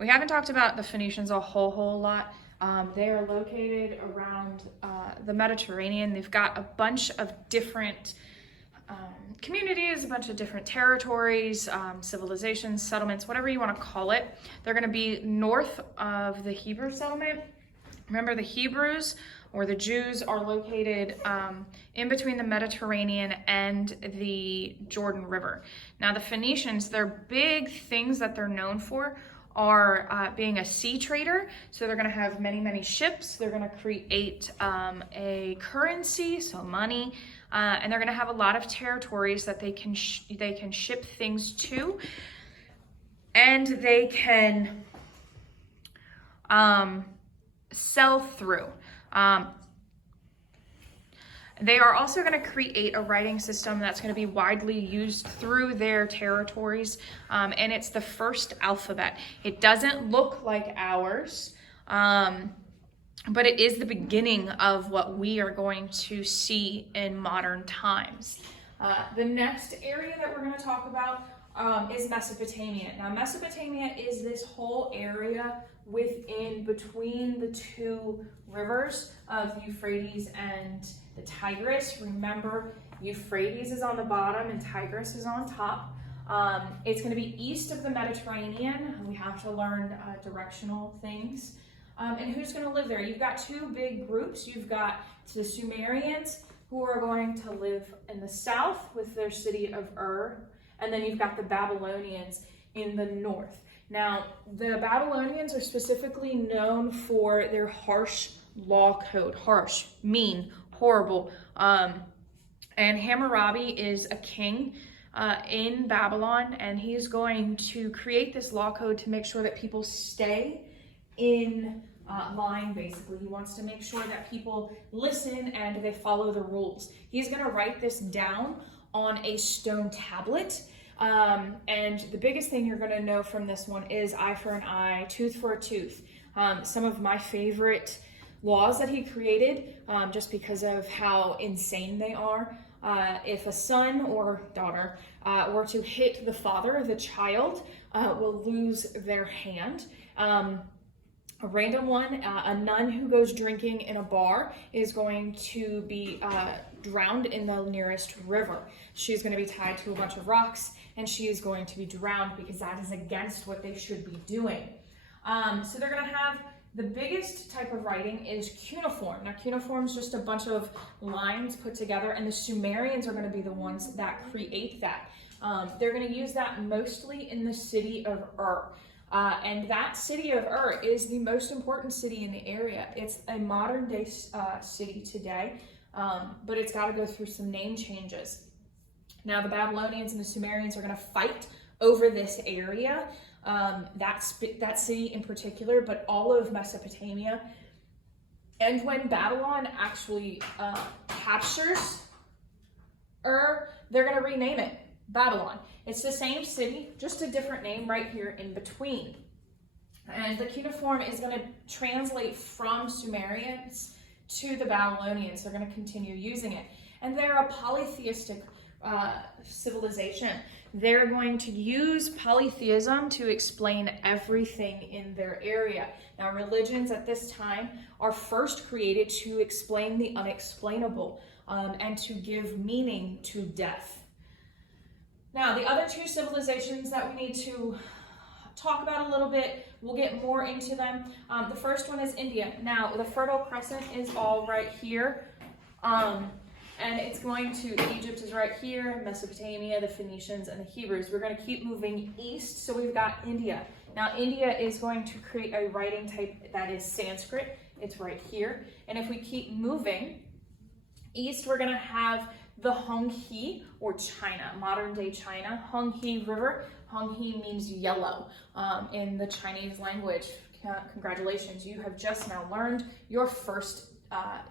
We haven't talked about the Phoenicians a whole lot. They are located around the Mediterranean. They've got a bunch of different communities, a bunch of different territories, civilizations, settlements, whatever you want to call it. They're going to be north of the Hebrew settlement. Remember, the Hebrews or the Jews are located in between the Mediterranean and the Jordan River. Now, the Phoenicians, their big things that they're known for are being a sea trader. So they're going to have many ships. They're going to create a currency, so money, and they're going to have a lot of territories that they can ship things to, and they can sell through. They are also going to create a writing system that's going to be widely used through their territories, and it's the first alphabet. It doesn't look like ours, but it is the beginning of what we are going to see in modern times. The next area that we're going to talk about is Mesopotamia. Now, Mesopotamia is this whole area between the two rivers of Euphrates and the Tigris. Remember, Euphrates is on the bottom and Tigris is on top. It's going to be east of the Mediterranean. We have to learn directional things. And who's going to live there? You've got two big groups. You've got the Sumerians, who are going to live in the south with their city of Ur. And then you've got the Babylonians in the north. Now, the Babylonians are specifically known for their harsh law code. Harsh, mean, horrible. And Hammurabi is a king in Babylon, and he's going to create this law code to make sure that people stay in line, basically. He wants to make sure that people listen and they follow the rules. He's going to write this down on a stone tablet. And the biggest thing you're going to know from this one is eye for an eye, tooth for a tooth. Some of my favorite laws that he created, just because of how insane they are. If a son or daughter were to hit the father, the child will lose their hand. A random one, a nun who goes drinking in a bar is going to be drowned in the nearest river. She's going to be tied to a bunch of rocks, and she is going to be drowned because that is against what they should be doing. So they're going to have the biggest type of writing is cuneiform. Now, cuneiform is just a bunch of lines put together, and the Sumerians are going to be the ones that create that. They're going to use that mostly in the city of Ur. And that city of Ur is the most important city in the area. It's a modern day city today, but it's got to go through some name changes. Now, the Babylonians and the Sumerians are going to fight over this area, that city in particular, but all of Mesopotamia. And when Babylon actually captures Ur, they're going to rename it Babylon. It's the same city, just a different name right here in between. And the cuneiform is going to translate from Sumerians to the Babylonians. They're going to continue using it. And they're a polytheistic civilization. They're going to use polytheism to explain everything in their area. Now, religions at this time are first created to explain the unexplainable and to give meaning to death. Now, the other two civilizations that we need to talk about a little bit, we'll get more into them. The first one is India. Now, the Fertile Crescent is all right here. And it's going to, Egypt is right here, Mesopotamia, the Phoenicians, and the Hebrews. We're going to keep moving east, so we've got India. Now, India is going to create a writing type that is Sanskrit. It's right here. And if we keep moving east, we're going to have the Honghe, or China, modern day China. Honghe River. Honghe means yellow in the Chinese language. Congratulations, you have just now learned your first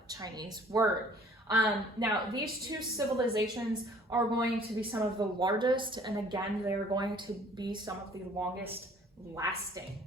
Chinese word. Now, these two civilizations are going to be some of the largest, and again, they are going to be some of the longest lasting.